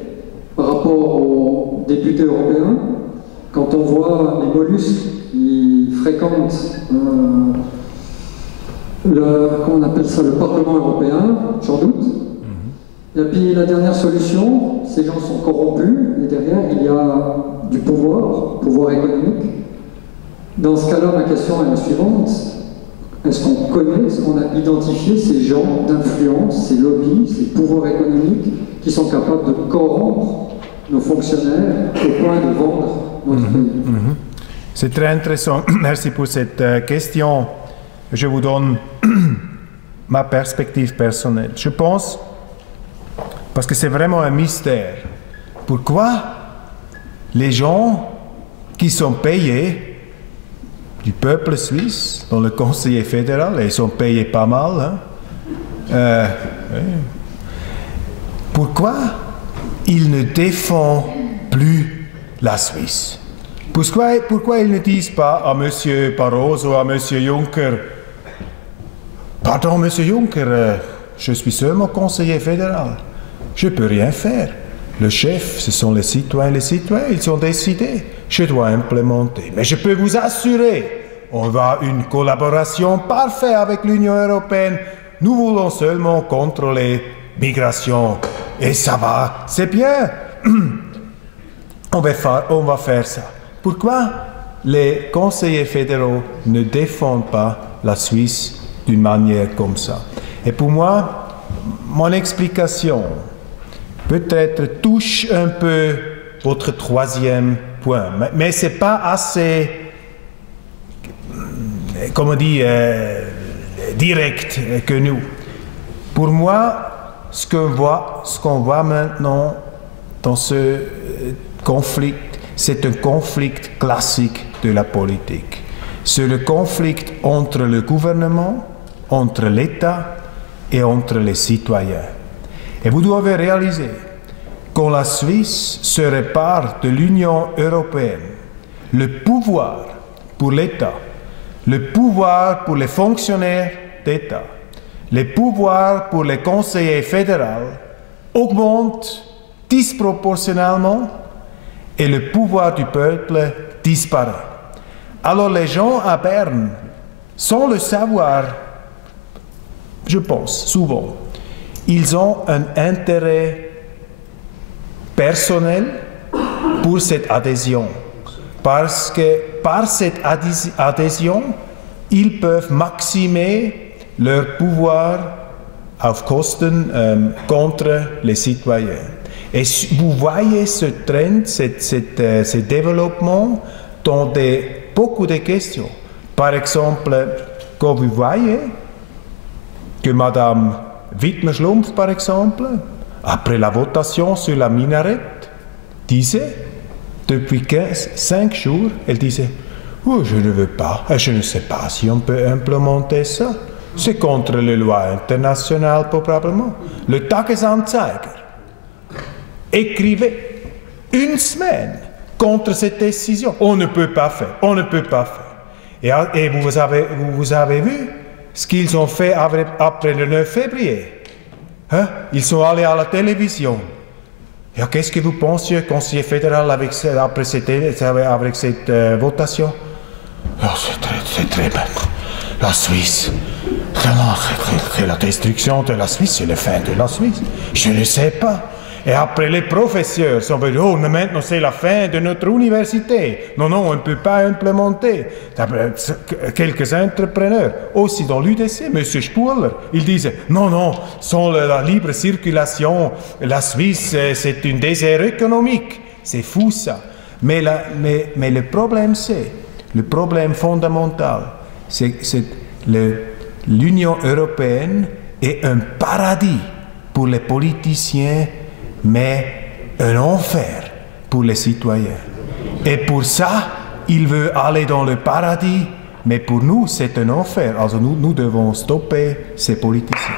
par rapport aux députés européens, quand on voit les mollusques qui fréquentent comment on appelle ça, le Parlement européen, j'en doute. Et puis la dernière solution, ces gens sont corrompus, et derrière il y a du pouvoir économique. Dans ce cas-là, ma question est la suivante. Est-ce qu'on connaît, est-ce qu'on a identifié ces gens d'influence, ces lobbies, ces pouvoirs économiques qui sont capables de corrompre nos fonctionnaires au point de vendre notre pays? C'est très intéressant. Merci pour cette question. Je vous donne ma perspective personnelle. Je pense, parce que c'est vraiment un mystère, pourquoi les gens qui sont payés du peuple suisse, dans le conseiller fédéral, et ils sont payés pas mal, pourquoi ils ne défendent plus la Suisse? Pourquoi ils ne disent pas à M. Barroso, à M. Juncker, pardon, M. Juncker, je suis seulement conseiller fédéral, je ne peux rien faire. Le chef, ce sont les citoyens, ils ont décidé, je dois implémenter. Mais je peux vous assurer, on va une collaboration parfaite avec l'Union européenne. Nous voulons seulement contrôler migration. Et ça va, c'est bien. On va faire ça. Pourquoi les conseillers fédéraux ne défendent pas la Suisse d'une manière comme ça? Et pour moi, mon explication peut-être touche un peu votre troisième point, mais ce n'est pas assez, comme on dit, direct que nous. Pour moi, ce qu'on voit maintenant dans ce conflit, c'est un conflit classique de la politique. C'est le conflit entre le gouvernement, entre l'État et entre les citoyens. Et vous devez réaliser, quand la Suisse se répare de l'Union européenne, le pouvoir pour l'État, le pouvoir pour les fonctionnaires d'État, les pouvoirs pour les conseillers fédéraux augmentent disproportionnellement et le pouvoir du peuple disparaît. Alors les gens à Berne, sans le savoir, je pense souvent, ils ont un intérêt personnel pour cette adhésion. Parce que par cette adhésion, ils peuvent maximer leur pouvoir auf Kosten contre les citoyens. Et vous voyez ce trend, ce développement dans beaucoup de questions. Par exemple, quand vous voyez que Madame Wittmer-Schlumpf, par exemple, après la votation sur la minarette, disait, depuis 5 jours, elle disait, oh, je ne veux pas, je ne sais pas si on peut implémenter ça. C'est contre les lois internationales, probablement. Le Tagesanzeiger écrivait une semaine contre cette décision. On ne peut pas faire, on ne peut pas faire. Et vous avez vu ce qu'ils ont fait après le 9 février. Hein? Ils sont allés à la télévision. Et qu'est-ce que vous pensez, conseiller fédéral, après cette votation? Oh, c'est très bien. La Suisse. C'est la destruction de la Suisse, c'est la fin de la Suisse. Je ne sais pas. Et après, les professeurs sont venus, oh, mais maintenant c'est la fin de notre université. Non, on ne peut pas implémenter. Quelques entrepreneurs, aussi dans l'UDC, M. Spuler, il disait, non, sans la libre circulation, la Suisse, c'est un désert économique. C'est fou ça. Mais le problème fondamental, c'est l'Union européenne est un paradis pour les politiciens, mais un enfer pour les citoyens. Et pour ça, il veut aller dans le paradis, mais pour nous, c'est un enfer. Alors nous devons stopper ces politiciens.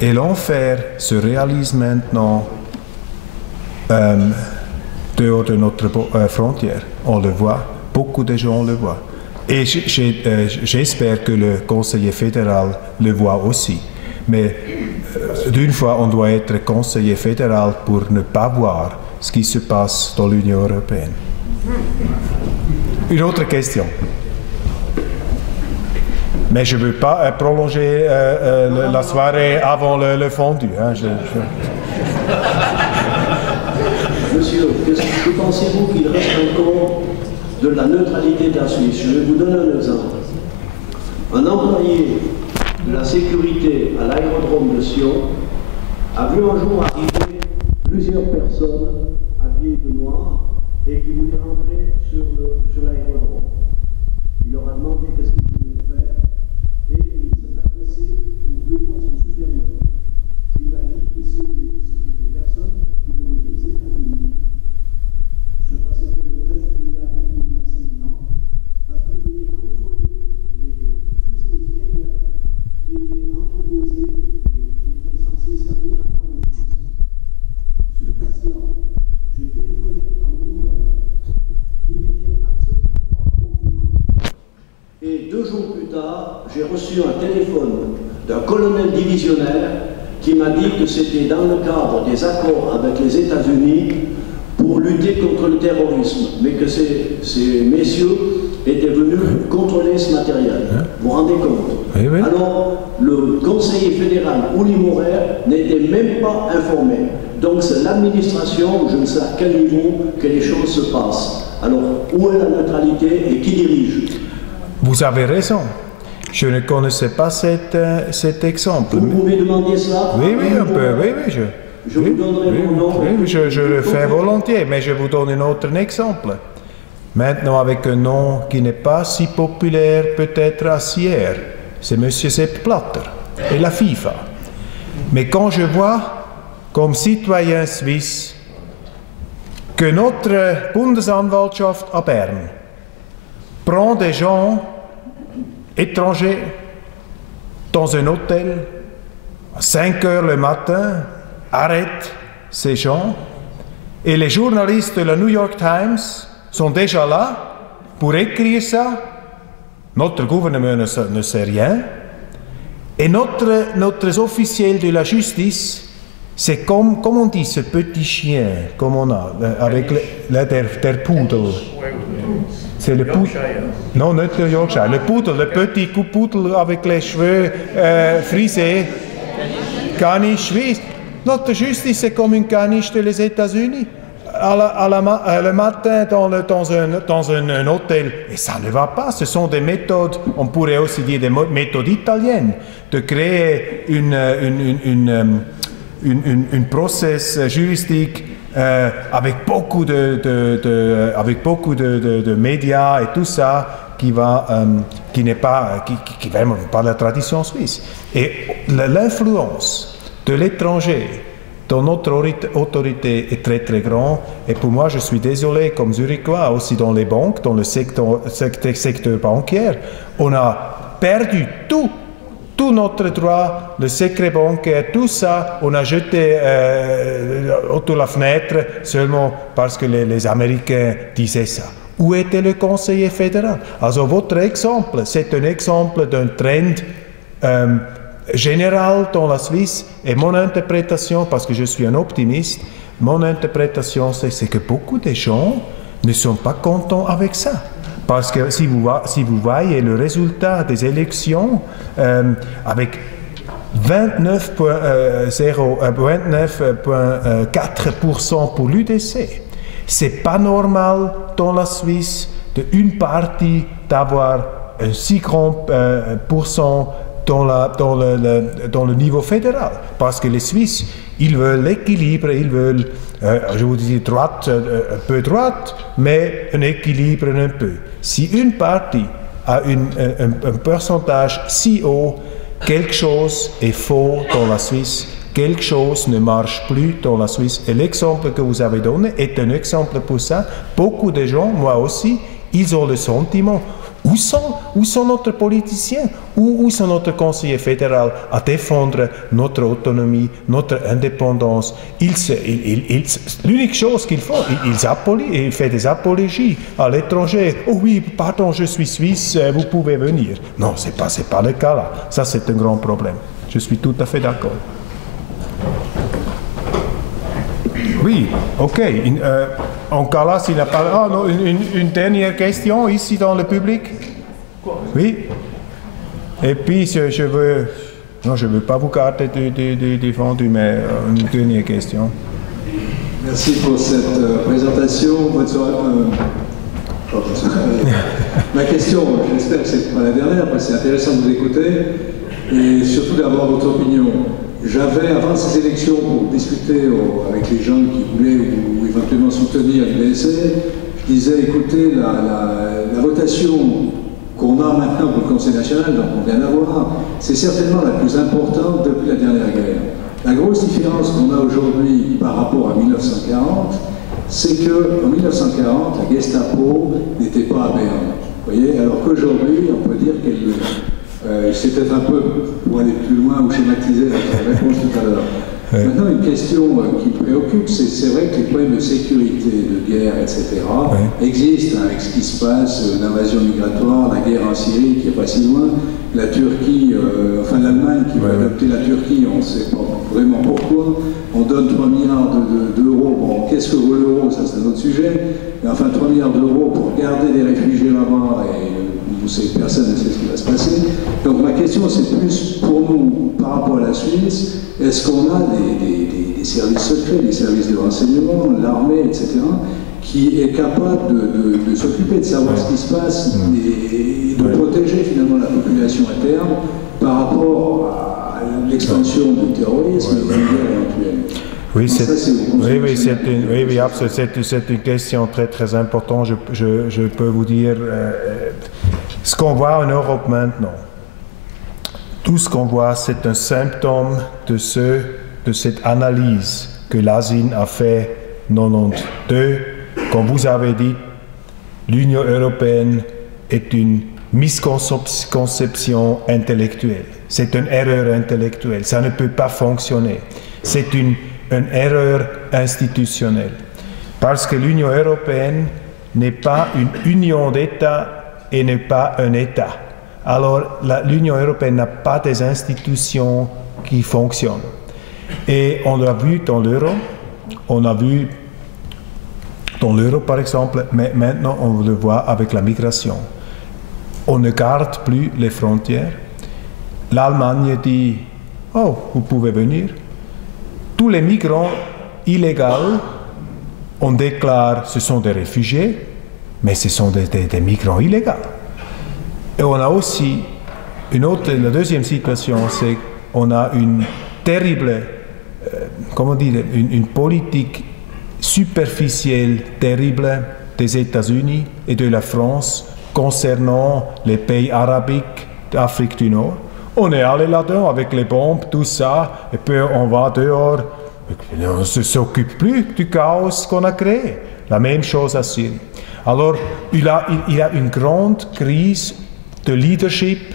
Et l'enfer se réalise maintenant dehors de notre frontière. On le voit, beaucoup de gens le voient. Et j'espère que le conseiller fédéral le voit aussi. Mais d'une fois, on doit être conseiller fédéral pour ne pas voir ce qui se passe dans l'Union européenne. Une autre question. Mais je ne veux pas prolonger la soirée avant le fondu. Hein. Monsieur, que pensez-vous qu'il reste encore de la neutralité de la Suisse? Je vais vous donner un exemple. Un employé de la sécurité à l'aérodrome de Sion a vu un jour arriver plusieurs personnes habillées de noir et qui voulaient rentrer sur l'aérodrome. Il leur a demandé qu'est-ce qu'ils voulaient faire et il s'est adressé au bureau à son supérieur. Il a dit que c'était des personnes qui venaient des États-Unis. Je ne sais pas si c'était le FBI ou la CIA, parce qu'ils venaient contrôler les fusées Jaeger qui étaient entreposées et qui étaient censées servir à l'armée suisse. Suite à cela, j'ai téléphoné à Oulimmorel, qui n'était absolument pas au courant. Et 2 jours plus tard, j'ai reçu un téléphone d'un colonel divisionnaire qui m'a dit que c'était dans le cadre des accords avec les États-Unis pour lutter contre le terrorisme, mais que ces messieurs étaient venus contrôler ce matériel. Vous vous rendez compte? Oui. Alors, le conseiller fédéral Oulimmorel n'était même pas informé. Donc c'est l'administration, je ne sais à quel niveau, que les choses se passent. Alors, où est la neutralité et qui dirige? Vous avez raison. Je ne connaissais pas cet exemple. Vous pouvez demander ça? Oui, un peu. Oui, je vous donnerai mon nom. Oui, je le fais volontiers, mais je vous donne un autre exemple. Maintenant, avec un nom qui n'est pas si populaire peut-être à Sierre, c'est M. Sepp Blatter et la FIFA. Mais quand je vois, comme citoyen suisse, que notre Bundesanwaltschaft à Bern prend des gens étrangers dans un hôtel à 5 heures le matin, arrête ces gens, et les journalistes de la New York Times sont déjà là pour écrire ça. Notre gouvernement ne sait rien. Et notre officiel de la justice, c'est comme on dit, ce petit chien, comme on a, avec der Pudel. C'est le poudre. Non, not le Yorkshire. Le poudre, le petit poudre avec les cheveux frisés. Caniche suisse. Notre justice, c'est comme une caniche des États-Unis. Le matin dans un hôtel. Et ça ne va pas. Ce sont des méthodes, on pourrait aussi dire des méthodes italiennes, de créer une process juridique avec beaucoup de médias et tout ça qui n'est pas vraiment pas la tradition suisse. Et l'influence de l'étranger dont notre autorité est très très grande. Et pour moi, je suis désolé, comme Zurichois, aussi dans les banques, dans le secteur bancaire, on a perdu tout notre droit, le secret bancaire, tout ça, on a jeté autour de la fenêtre seulement parce que les Américains disaient ça. Où était le conseiller fédéral? Alors votre exemple, c'est un exemple d'un trend général dans la Suisse, et mon interprétation, parce que je suis un optimiste, mon interprétation c'est que beaucoup de gens ne sont pas contents avec ça. Parce que si vous voyez le résultat des élections avec 29,4% pour l'UDC, c'est pas normal dans la Suisse d'une partie d'avoir un si grand pourcent dans le niveau fédéral. Parce que les Suisses, ils veulent l'équilibre, ils veulent, je vous dis droite, un peu droite, mais un équilibre un peu. Si une partie a un pourcentage si haut, quelque chose est faux dans la Suisse, quelque chose ne marche plus dans la Suisse. Et l'exemple que vous avez donné est un exemple pour ça. Beaucoup de gens, moi aussi, ils ont le sentiment, où sont notre politiciens, où sont notre conseiller fédéral à défendre notre autonomie, notre indépendance. L'unique chose qu'il faut, il fait des apologies à l'étranger. Oh oui, pardon, je suis suisse, vous pouvez venir. Non, c'est pas le cas là. Ça, c'est un grand problème. Je suis tout à fait d'accord. Oui, ok. En cas là, s'il n'a pas... Ah non, une dernière question ici dans le public. Oui. Et puis, je veux... Non, je ne veux pas vous garder défendu, mais une dernière question. Merci pour cette présentation. Bonne soirée. Ma question, j'espère que ce n'est pas la dernière, parce que c'est intéressant de vous écouter et surtout d'avoir votre opinion. J'avais, avant ces élections, pour discuter avec les gens qui voulaient ou éventuellement soutenir l'UDC, je disais, écoutez, la votation qu'on a maintenant pour le Conseil national, donc on vient d'avoir, c'est certainement la plus importante depuis la dernière guerre. La grosse différence qu'on a aujourd'hui par rapport à 1940, c'est qu'en 1940, la Gestapo n'était pas aberrante. Vous voyez, alors qu'aujourd'hui, on peut dire qu'elle... c'est peut-être un peu, pour aller plus loin ou schématiser la réponse tout à l'heure. Maintenant, une question qui me préoccupe, c'est vrai que les problèmes de sécurité, de guerre, etc., existent avec ce qui se passe, l'invasion migratoire, la guerre en Syrie qui n'est pas si loin, la Turquie, enfin l'Allemagne qui va adopter la Turquie, on ne sait pas vraiment pourquoi, on donne 3 milliards d'euros, bon, qu'est-ce que vaut l'euro, ça c'est un autre sujet, mais enfin 3 milliards d'euros pour garder des réfugiés là-bas et personne ne sait ce qui va se passer. Donc ma question c'est plus pour nous par rapport à la Suisse, est-ce qu'on a des services secrets, des services de renseignement, l'armée, etc., qui est capable de s'occuper de savoir ce qui se passe et de protéger finalement la population à terme par rapport à l'expansion du terrorisme et des guerres éventuelles. Oui, c'est une question très très importante. Je peux vous dire ce qu'on voit en Europe maintenant. Tout ce qu'on voit, c'est un symptôme de cette analyse que l'ASIN a fait en 1992. Comme vous avez dit, l'Union européenne est une misconception intellectuelle. C'est une erreur intellectuelle. Ça ne peut pas fonctionner. C'est une erreur institutionnelle. Parce que l'Union européenne n'est pas une union d'États et n'est pas un État. Alors, l'Union européenne n'a pas des institutions qui fonctionnent. Et on l'a vu dans l'euro, on a vu dans l'euro par exemple, mais maintenant on le voit avec la migration. On ne garde plus les frontières. L'Allemagne dit, oh, vous pouvez venir. Tous les migrants illégaux, on déclare ce sont des réfugiés, mais ce sont des migrants illégaux. Et on a aussi la deuxième situation, c'est qu'on a une terrible, une politique superficielle, terrible des États-Unis et de la France concernant les pays arabiques d'Afrique du Nord. On est allé là-dedans avec les bombes, tout ça, et puis on va dehors On ne s'occupe plus du chaos qu'on a créé. La même chose à Syrie. Alors, il y a une grande crise de leadership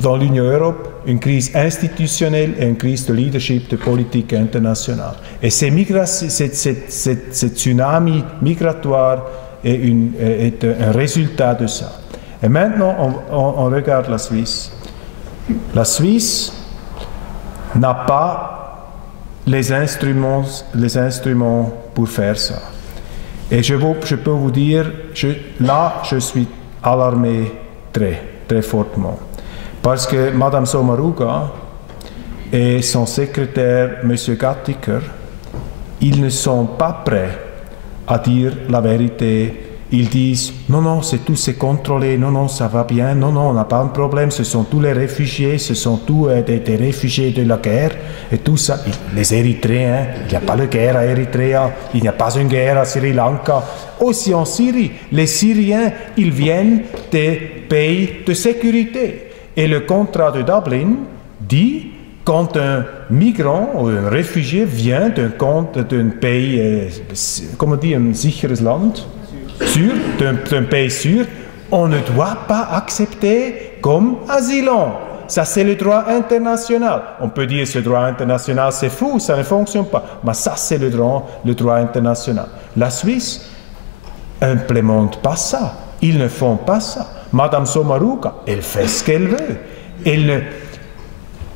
dans l'Union européenne, une crise institutionnelle et une crise de leadership de politique internationale. Et ce tsunami migratoire est un résultat de ça. Et maintenant, on regarde la Suisse. La Suisse n'a pas les instruments pour faire ça. Et je peux vous dire, là, je suis alarmé très, très fortement. Parce que Mme Sommaruga et son secrétaire, M. Gattiker, ils ne sont pas prêts à dire la vérité. Ils disent « Non, non, c'est contrôlé, non, non, ça va bien, non, non, on n'a pas un problème, ce sont tous les réfugiés, ce sont tous des réfugiés de la guerre, et tout ça. Les Érythréens, il n'y a pas de guerre à Érythrée, il n'y a pas une guerre à Sri Lanka. Aussi en Syrie, les Syriens, ils viennent des pays de sécurité. Et le contrat de Dublin dit quand un migrant ou un réfugié vient d'un pays, comment dire, un sicheres land, sûr, d'un pays sûr, on ne doit pas accepter comme asylant. Ça, c'est le droit international. On peut dire que ce droit international, c'est fou, ça ne fonctionne pas. Mais ça, c'est le droit international. La Suisse n'implémente pas ça. Ils ne font pas ça. Madame Sommaruga, elle fait ce qu'elle veut.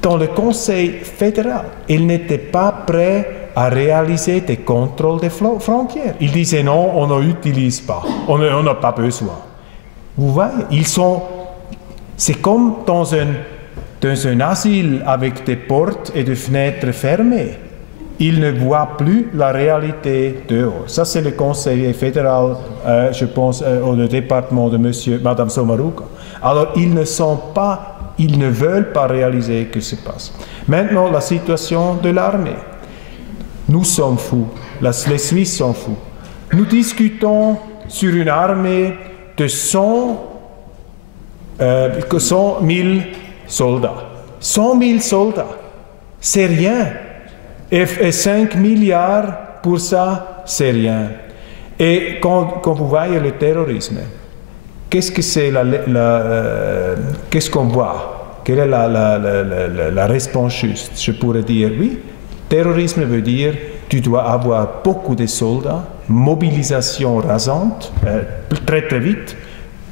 Dans le Conseil fédéral, elle n'était pas prête à réaliser des contrôles des frontières. Ils disaient non, on n'utilise pas, on n'a pas besoin. Vous voyez, c'est comme dans un asile avec des portes et des fenêtres fermées. Ils ne voient plus la réalité dehors. Ça, c'est le Conseil fédéral, je pense, le département de Mme Sommaruga. Alors, ils ne veulent pas réaliser ce qui se passe. Maintenant, la situation de l'armée. Nous sommes fous. Les Suisses sont fous. Nous discutons sur une armée de 100 000 soldats. 100 000 soldats, c'est rien. Et 5 milliards pour ça, c'est rien. Et quand vous voyez le terrorisme, qu'est-ce que c'est qu'est-ce qu'on voit? Quelle est la réponse juste? Je pourrais dire oui. Terrorisme veut dire tu dois avoir beaucoup de soldats, mobilisation rasante, très très vite,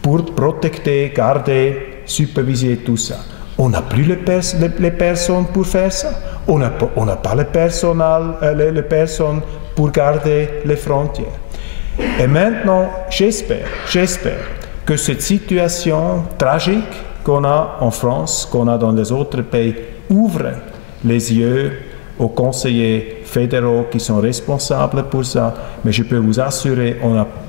pour protéger, garder, superviser tout ça. On n'a plus les personnes pour faire ça. On n'a pas le personnel, les personnes pour garder les frontières. Et maintenant, j'espère que cette situation tragique qu'on a en France, qu'on a dans les autres pays, ouvre les yeux aux conseillers fédéraux qui sont responsables pour ça. Mais je peux vous assurer,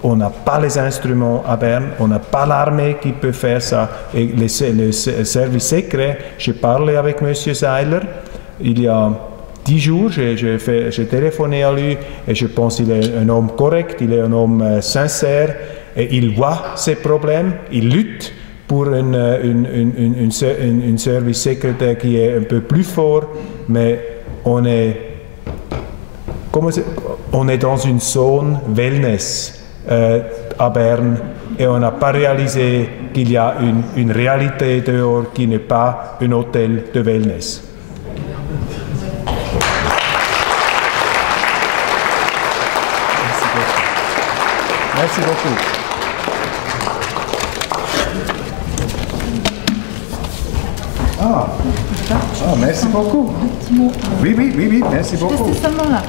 on n'a pas les instruments à Berne, on n'a pas l'armée qui peut faire ça. Et les services secrets, j'ai parlé avec M. Seiler, il y a 10 jours, j'ai téléphoné à lui et je pense qu'il est un homme correct, il est un homme sincère et il voit ses problèmes, il lutte pour un service secrétaire qui est un peu plus fort, mais on est dans une zone wellness à Berne et on n'a pas réalisé qu'il y a une réalité dehors qui n'est pas un hôtel de wellness. Merci beaucoup. Merci beaucoup. Oui, merci beaucoup. C'est seulement là.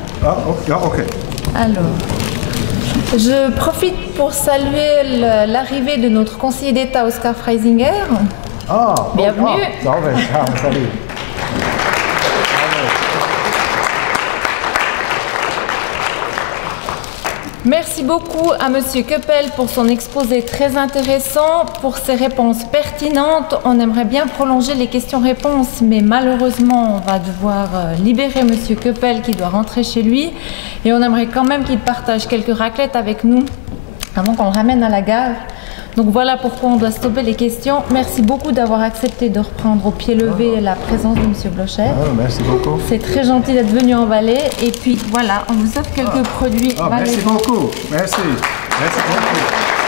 Ok. Alors, je profite pour saluer l'arrivée de notre conseiller d'État, Oskar Freisinger. Bienvenue. Salut. Merci beaucoup à M. Keppel pour son exposé très intéressant, pour ses réponses pertinentes. On aimerait bien prolonger les questions-réponses, mais malheureusement, on va devoir libérer M. Keppel qui doit rentrer chez lui. Et on aimerait quand même qu'il partage quelques raclettes avec nous avant qu'on le ramène à la gare. Donc voilà pourquoi on doit stopper les questions. Merci beaucoup d'avoir accepté de reprendre au pied levé la présence de M. Blocher. Merci beaucoup. C'est très gentil d'être venu en Valais. Et puis voilà, on vous offre quelques produits. Merci beaucoup. Merci. Merci beaucoup.